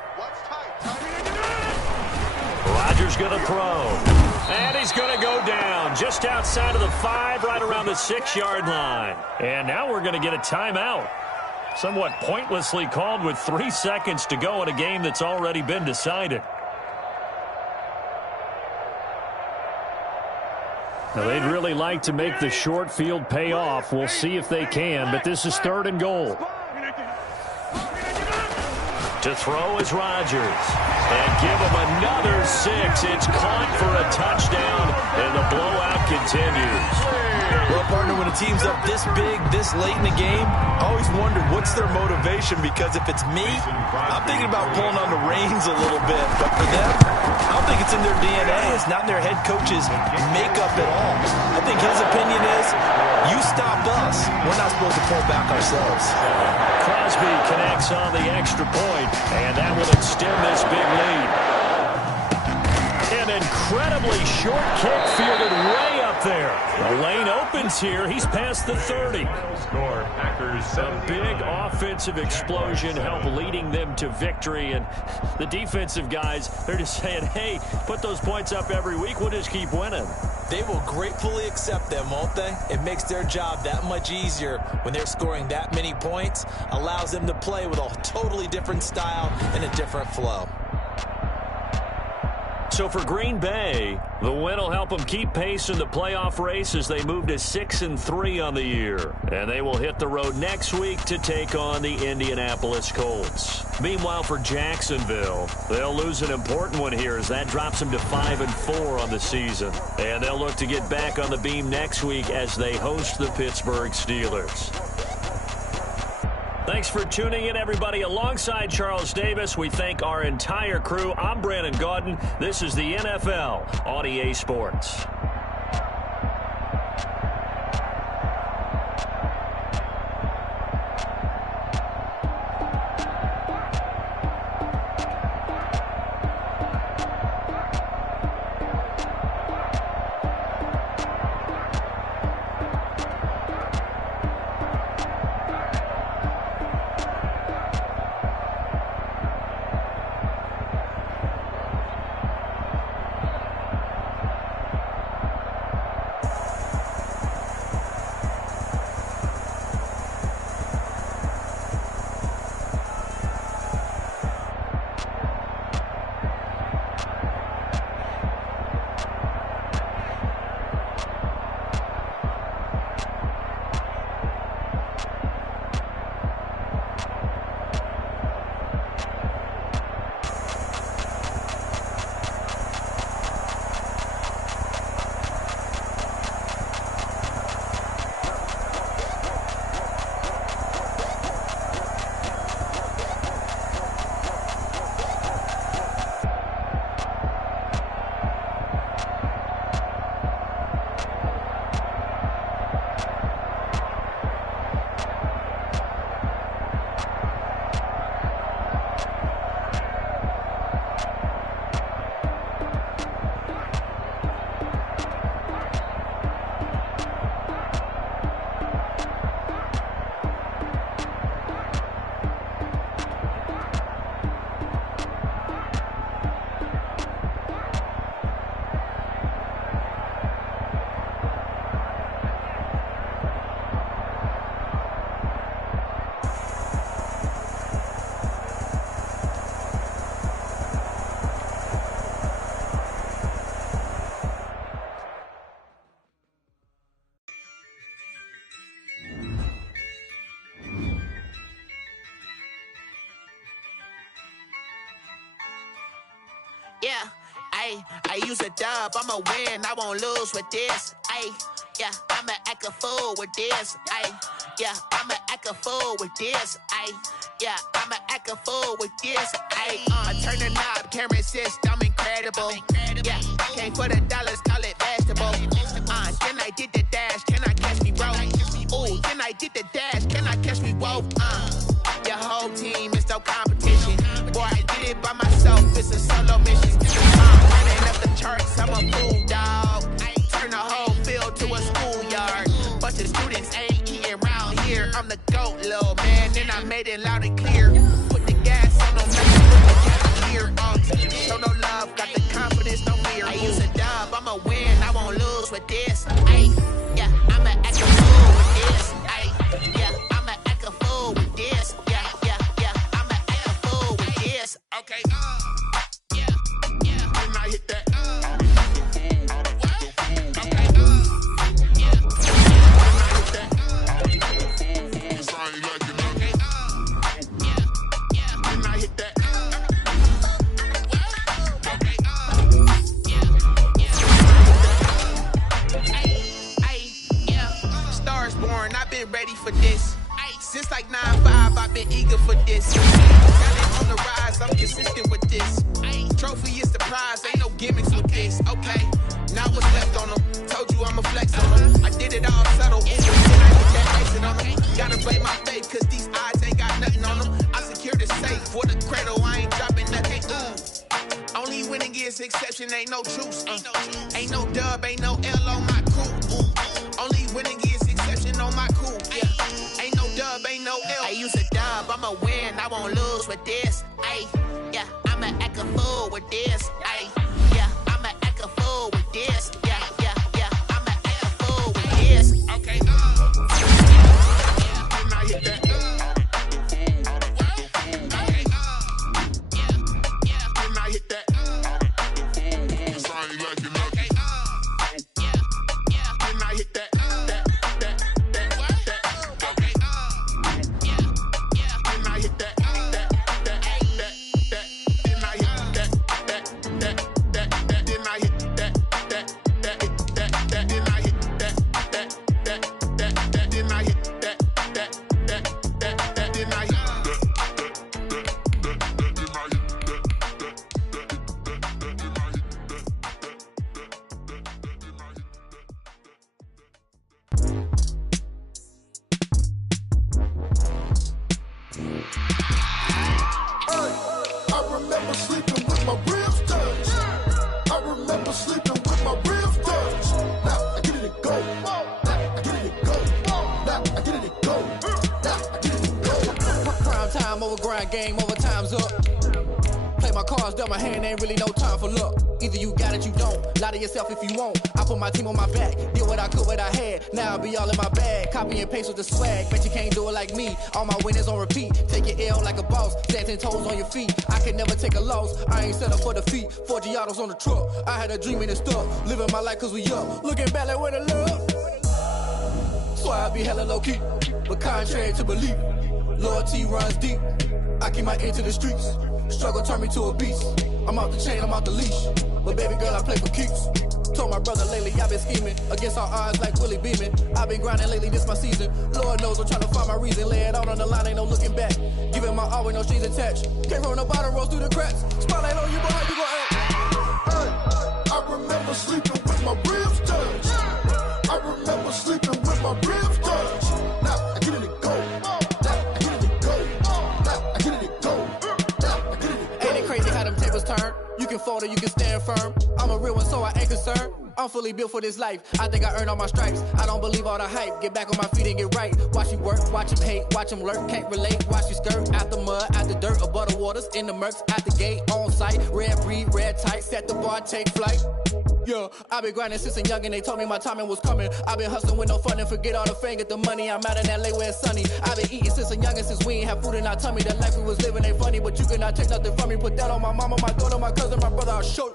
Rodgers going to throw. And he's going to go down just outside of the 5, right around the 6-yard line. And now we're going to get a timeout. Somewhat pointlessly called with 3 seconds to go in a game that's already been decided. Now, they'd really like to make the short field pay off. We'll see if they can, but this is 3rd and goal. To throw is Rodgers. And give him another 6. It's caught for a touchdown, and the blowout continues. Well, partner, when a team's up this big, this late in the game, I always wondered what's their motivation, because if it's me, I'm thinking about pulling on the reins a little bit. But for them, I don't think it's in their DNA. It's not in their head coach's makeup at all. I think his opinion is, you stop us. We're not supposed to pull back ourselves. Crosby connects on the extra point, and that will extend this big lead. An incredibly short kick fielded way up there. The lane opens here. He's past the 30. Score, Packers. A big offensive explosion helped leading them to victory. And the defensive guys, they're just saying, hey, put those points up every week. We'll just keep winning. They will gratefully accept them, won't they? It makes their job that much easier when they're scoring that many points. Allows them to play with a totally different style and a different flow. So for Green Bay, the win will help them keep pace in the playoff race as they move to 6-3 on the year. And they will hit the road next week to take on the Indianapolis Colts. Meanwhile, for Jacksonville, they'll lose an important one here as that drops them to 5-4 on the season. And they'll look to get back on the beam next week as they host the Pittsburgh Steelers. Thanks for tuning in, everybody. Alongside Charles Davis, we thank our entire crew. I'm Brandon Gaudin. This is the NFL on EA Sports. Yeah, I use a dub, I'ma win, I won't lose with this. Yeah, I'ma act a fool with this. Yeah, I'ma act a fool with this. Yeah, I'ma act a fool with this. Turn the knob, camera assist, I'm incredible. Yeah, came for the dollars, call it vegetable. Then I did the dash, can I catch me, bro? Ooh, then I did the dash, can I catch me, whoa? Your whole team is no competition. Boy, I did it by myself. it's a solo mission. I'm running up the charts, I'm a fool, dog. Turn the whole field to a schoolyard. Bunch of students ain't eating around here. I'm the GOAT, little man, and I made it loud and clear. Put the gas on them, make it put the gas here. Show no love, got the confidence, no fear. I use a dub, I'ma win, I won't lose with this. Ay, yeah, I'ma act a fool with this. Ay, yeah, I'ma act a fool with this. Yeah, I'ma act a fool with this. Okay, yeah, when I hit that. Ready for this. Since like 9-5, I've been eager for this. Got it on the rise, I'm consistent with this. Trophy is the prize, ain't no gimmicks with this. Okay, now what's left on them? Told you I'ma flex on them. I did it all subtle. Then I hit that exit on them. Gotta blame my faith, cause these odds ain't got nothing on them. I secure the safe for the cradle, I ain't dropping nothing. Only winning is exception, ain't no truce. Ain't no dub, ain't no L on my crew. Only winning is exception on my cool. Yeah, ain't no dub, ain't no L. I use a dub, I'ma win, I won't lose with this. Ay, yeah, I'ma act a fool with this. Ay, yeah, I'ma act a fool with this. Yeah, I'ma act a fool with this. Okay, when I hit that. When I hit that. Sorry, like you know. When I hit that. Game over, time's up. Play my cards, dealt my hand, ain't really no time for luck. Either you got it, you don't. Lie to yourself if you won't. I put my team on my back, did what I could, what I had. Now I'll be all in my bag. Copy and paste with the swag. Bet you can't do it like me. All my winners on repeat. Take your L like a boss. Stand 10 toes on your feet. I can never take a loss. I ain't set up for defeat. 4 Giottos on the truck. I had a dream and it's stuck. Living my life cause we up. Looking back like where the love. So I be hella low key. But contrary to belief, loyalty runs deep. I keep my ear to the streets. Struggle turned me to a beast. I'm off the chain, I'm off the leash. But baby girl, I play for keeps. Told my brother lately, I've been scheming. Against all odds like Willie Beeman. I've been grinding lately, this my season. Lord knows I'm trying to find my reason. Lay it out on the line, ain't no looking back. Giving my all with no strings attached. Came from the bottom, rose through the cracks. Spotlight on you, boy, how you gon' act? Hey, I remember sleeping with my ribs touched. I remember sleeping with my ribs touched. Now I get it and go. Turn. You can fold or you can stand firm. I'm a real one, so I ain't concerned. I'm fully built for this life. I think I earned all my stripes. I don't believe all the hype. Get back on my feet and get right. Watch you work, watch him hate, watch him lurk. Can't relate, watch you skirt. Out the mud, out the dirt, above the waters, in the murks, out the gate, on site. Red breed, red tight, set the bar, take flight. Yeah, I've been grinding since a young and they told me my timing was coming. I've been hustling with no fun and forget all the fame, get the money. I'm out in LA where it's sunny. I've been eating since a young and since we ain't have food in our tummy. The life we was living ain't funny, but you cannot take nothing from me. Put that on my mama, my daughter, my cousin, my brother, I'll show you.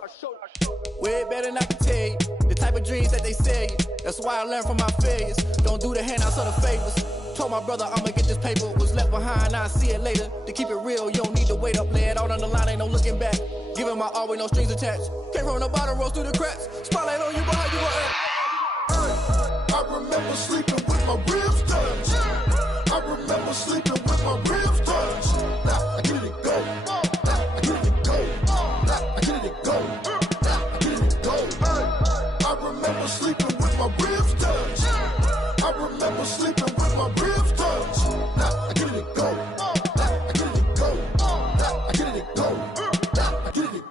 Way better than I can tell you. The type of dreams that they sell you. That's why I learned from my failures. Don't do the handouts or the favors. Told my brother I'ma get this paper. Was left behind, I'll see it later. To keep it real, you don't need to wait up. Lay it out on the line, ain't no looking back. Giving my all with no strings attached. Came from the bottom, rose through the cracks. Spotlight on you, but how you gon' act? I remember sleeping with my ribs touched. I remember sleeping with my ribs touched. Now I get it and go. Now I get it and go. Now I get it and go. Now I get it and go. I remember sleeping with my ribs touched. I remember sleeping with my ribs touched. Now I get it and go. Now I get it and go. Now I get it and go. Now I get it and go.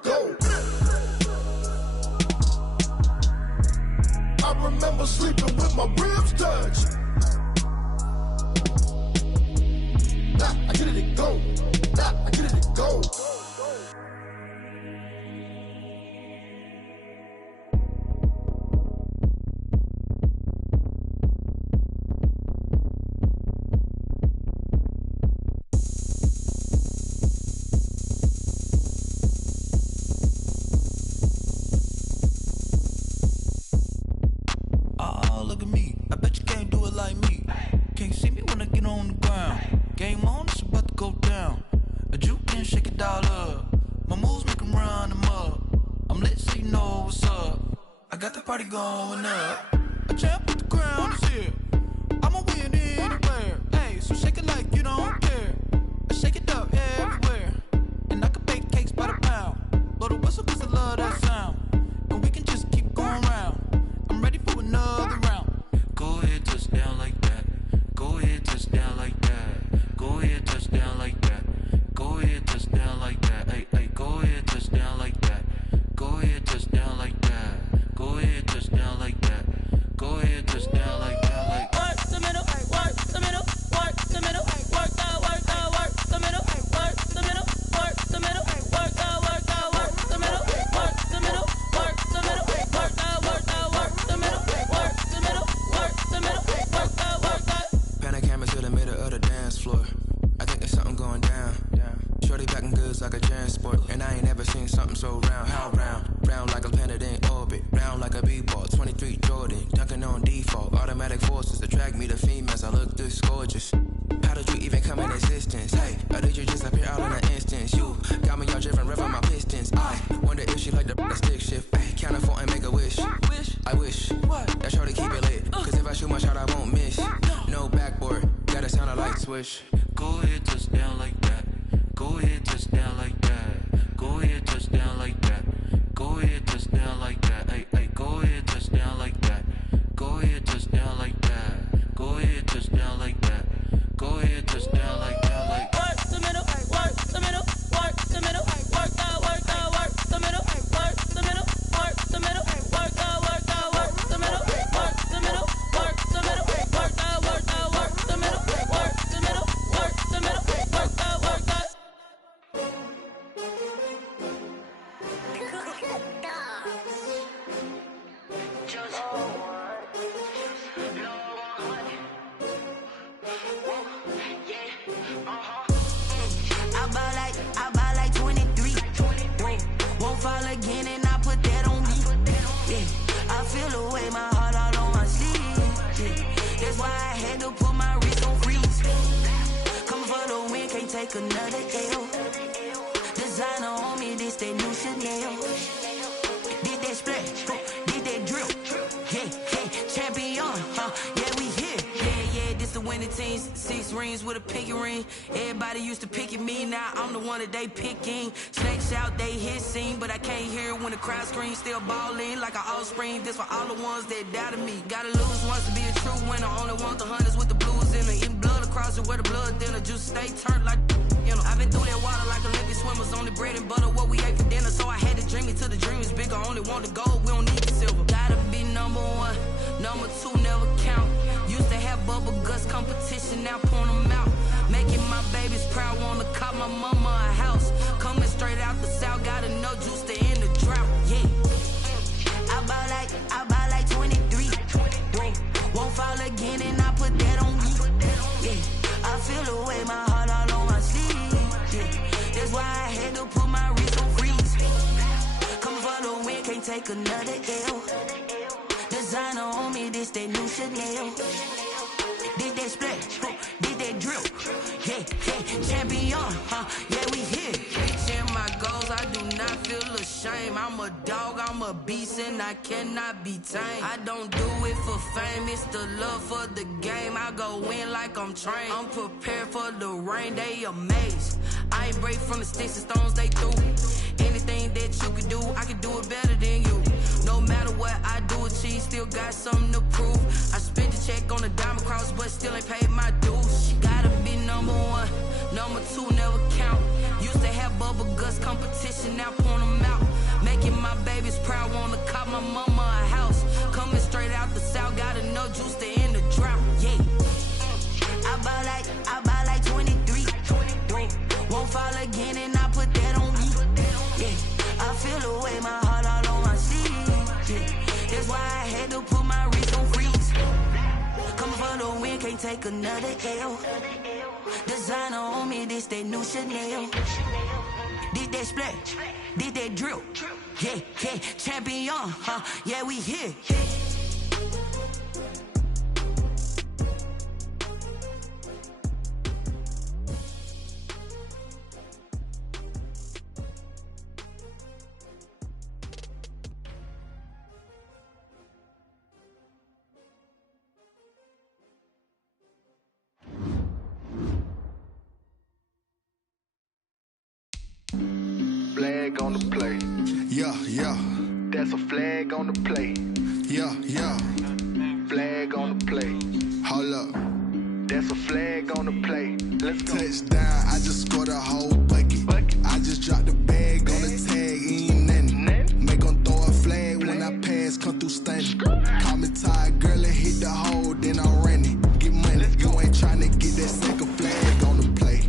party going up. A champ with the crown is here. I'ma win anywhere. Hey, so shake it like you don't care. I shake it up everywhere. And I can bake cakes by the pound. Blow the whistle 'cause I love that sound. And we can just keep going round. I'm ready for another round. Go ahead, touch down like that. Go ahead, touch down like that. Go ahead, touch down like that. Go ahead, touch down like that. Hey, hey, go ahead, touch down like that. Go ahead, touch down like that. Go ahead, touch down like that. Go ahead, touch down like that. Like work the middle, work the middle, work the middle, work the middle, work the middle, work the middle, work the middle, work the middle, work the middle, work the middle, work the middle, work the middle, work the. Pan a camera to the middle of the dance floor. I think there's something going down. Shorty packing goods like a transport, and I ain't never seen something so round. How round? Round like a planet in orbit, round like a b-ball. 23 Jordan, dunking on default. Automatic forces attract me to females. I look this gorgeous. How did you even come in existence? Hey, or did you just appear out in an instance? You got me all driven, revving my pistons. I wonder if she like the stick shift. Hey, count it 4 and make a wish. I wish that shorty keep it lit. 'Cause if I shoot my shot, I won't miss. No backboard, gotta sound a light switch. go ahead, touch down like that. Go ahead, touch down like that. Go ahead, touch down like that. Go ahead, touch down like that. Hey, hey, go ahead, touch down like that. Go ahead, touch down like that. Go ahead, touch down like that. Go ahead, touch down like that. Like work the middle, work the middle, work the middle, work the middle, work the middle, work the middle, work the middle, work the middle, work the middle, work the middle, work the middle, work the middle, work the middle, work the middle, work the middle, work the. I buy like 23. Won't fall again and I put that on me. Yeah, I feel the way, my heart all on my sleeve. Yeah, that's why I had to put my wrist on freeze. Coming for the win, can't take another L. Designer on me, this that new Chanel. Did that splash, did that drill. Yeah, yeah, champion, yeah, we here. Yeah, this the winning team. 6 rings with a pinky ring. Everybody used to pick at me, now I'm the one that they picking. Snakes out, they hit scene, but I can't hear it when the crowd screams. Still ballin' like an offspring. This for all the ones that doubted me. Gotta lose once to be a true winner. Only want the hunters with the blues in it. Eating blood across it where the blood thinner. Juice stay turned like, you know. I've been through that water like Olympic swimmers. Only bread and butter, what we ate for dinner. So I had to dream it till the dream is bigger. Only want the gold, we don't need the silver. Gotta be number 1, number 2 never count. Used to have bubble guts competition, now point them out. Making my babies proud, wanna cop my mama a house. Coming straight out the south, gotta know juice to end the drought. Yeah, I buy like 23. Won't fall again and I put that on me. Yeah, I feel the way, my heart all on my sleeve. Yeah, that's why I had to put my wrist on freeze. Coming for the win, can't take another L. Designer on me, this that new Chanel. Did that splash, did that drill. Yeah, yeah, champion, yeah, we here. Reaching my goals, I do not feel ashamed. I'm a dog, I'm a beast, and I cannot be tamed. I don't do it for fame, it's the love for the game. I go in like I'm trained. I'm prepared for the rain, they amazed. I ain't break from the sticks and stones they threw. Anything that you can do, I can do it better than you. No matter what I do, achieve, still got something to prove. I spent the check on the diamond cross, but still ain't paid my dues. Gotta be number 1, number 2 never count. Used to have bubble guts competition, now point them out. Making my babies proud, wanna cop my mama a house. Coming straight out the south, gotta know juice to end the drought. Yeah, I buy like 23. Won't fall again and I put that on me. Yeah, I feel the way, my heart all on my sleeve. Yeah, that's why I had to put my wrist on freeze. Coming for the win, can't take another L. Designer on me, this that new Chanel. Did that splash, did that drill. Yeah, yeah, champion, yeah, we here. flag on the play. Yeah, yeah. That's a flag on the play. Yeah, yeah. Flag on the play. Hold up. That's a flag on the play. Let's go. Touchdown, I just scored a whole bucket. I just dropped the bag on the tag, ain't nothing. Make 'em throw a flag when I pass, come through stunning. Call me tired, girl, and hit the hole, then I'm running. Get money, you ain't tryna get that second flag on the play.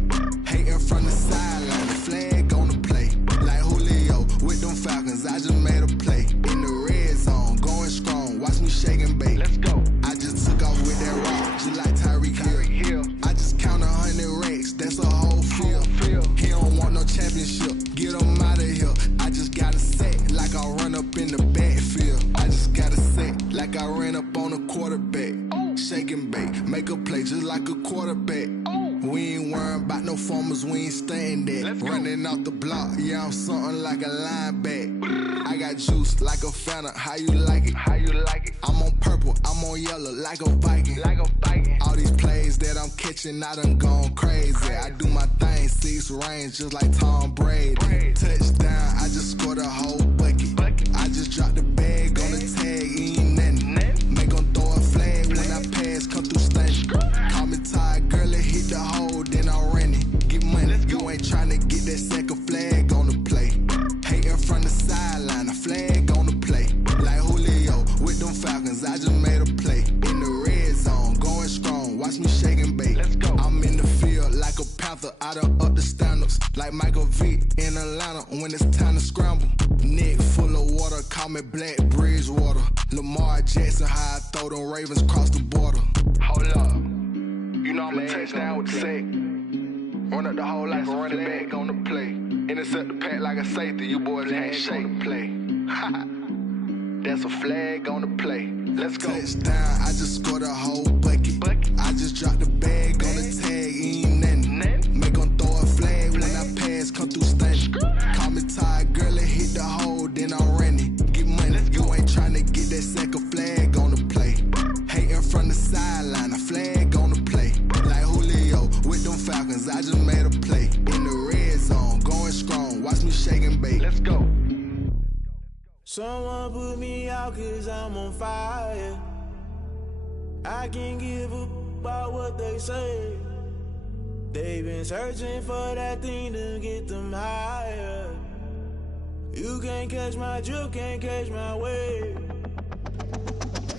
Hating from the sideline, the flag on the play. Like Julio with them Falcons, I just made a play. In the red zone, going strong, watch me shake and bake. Let's go. I just took off with that rock, just like Tyreek Hill. I just count 100 racks, that's a whole field. He don't want no championship, get him out of here. I just got a set, like I run up in the backfield. I just got a set, like I ran up on a quarterback. Shake and bake, make a play just like a quarterback. We ain't worrying about no formers, we ain't staying there. Running out the block, yeah, I'm something like a linebacker. I got juice like a Fanta, how you like it? How you like it? I'm on purple, I'm on yellow, like a Viking. Like a Viking. All these plays that I'm catching, I done gone crazy. I do my thing, 6 range, just like Tom Brady. Touchdown, I just scored a whole bucket. I just dropped the bag on the tag, ain't nothing. Make 'em throw a flag when I pass, come through stunning. Call me tired, girl, and hit the hole, then I'm running. Get money, you ain't tryna get that second flag on the play. Hating from the sideline, a flag on the play. Like Julio with them Falcons, I just made a play. In the red zone, going strong, watch me shake and bake. Let's go. I'm in the field like a Panther, I done up the standards. Like Michael Vick in Atlanta when it's time to scramble. Neck full of water, call me Black Bridgewater. Lamar Jackson, how I throw them Ravens cross the border. Hold up. You know I'm a touchdown with the sack. Run up the hole like a running back on the play. Intercept the pack like a safety. You boys ain't shake the play. That's a flag on the play. Let's go. Touchdown, I just scored a whole bucket. I just dropped the bag on the tag, ain't nothing. Make 'em throw a flag when I pass, come through stunning. Call me tired, girl, and hit the hole, then I'm running. Get money, you ain't tryna get that second flag on the play. Hating from the sideline, a flag on the play. Like Julio with them Falcons, I just made a play. In the red zone, going strong, watch me shake and bake. Let's go. Someone put me out 'cause I'm on fire. I can't give up about what they say. They've been searching for that thing to get them higher. You can't catch my drift, can't catch my wave.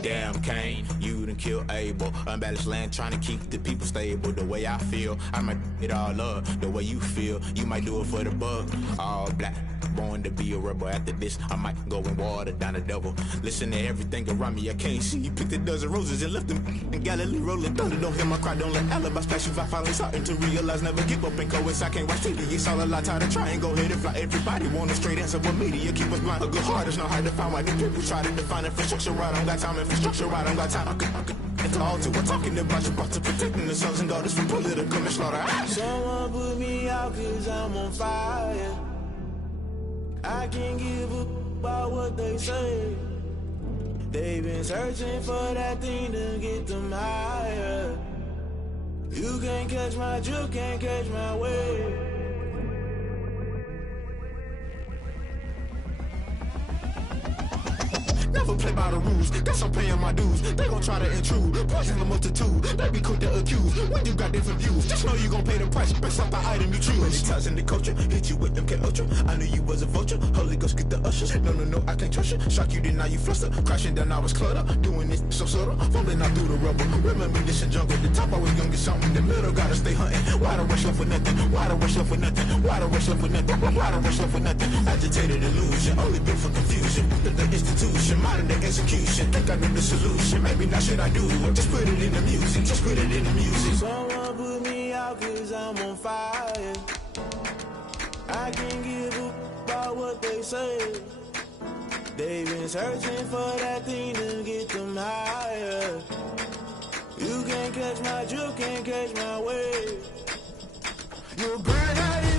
Damn, Kane, you done killed Abel. Unbalanced land, trying to keep the people stable. The way I feel, I might it all up. The way you feel, you might do it for the bug. All black, born to be a rebel. After this, I might go and water down the devil. Listen to everything around me, I can't see. You picked a dozen roses and left them in Galilee rolling thunder. Don't hear my cry, don't let alibis pass you. I finally starting to realize, never give up and coincide. I can't watch TV, it's all a lot. Tired of trying, go ahead and fly. Everybody want a straight answer, but media keep us blind. A good heart is not hard to find. Why the people try to define infrastructure right? I don't got time, infrastructure right, I don't got time. I could it's all to we're talking about you, about to protecting the sons and daughters from political and slaughter. Someone put me out 'cause I'm on fire. I can't give up about what they say. They've been searching for that thing to get them higher. You can't catch my drift, can't catch my wave. Never play by the rules, guess I'm paying my dues. They gon' try to intrude, poison the multitude. They be quick to accuse, when you got different views. Just know you gon' pay the price, based off the item you choose. Many times in the culture, hit you with MK Ultra. I knew you was a vulture, Holy Ghost get the ushers. No, I can't trust you. Shock you, then now you fluster. Crashing down, I was cluttered. Doing this so subtle, fumbling out through the rubble. Remember this in jungle, the top always gonna get something. In the middle, gotta stay hunting. Why the rush left with nothing? Why the rush left with nothing? Why the rush left with nothing? Why the rush left with nothing? Agitated illusion, only built for confusion. The institution, modern day execution. Think I know the solution. Maybe not should I do it? Just put it in the music. Just put it in the music. Someone put me out 'cause I'm on fire. I can't give up about what they say. They've been searching for that thing to get them higher. You can't catch my drift, can't catch my wave. You're burning out.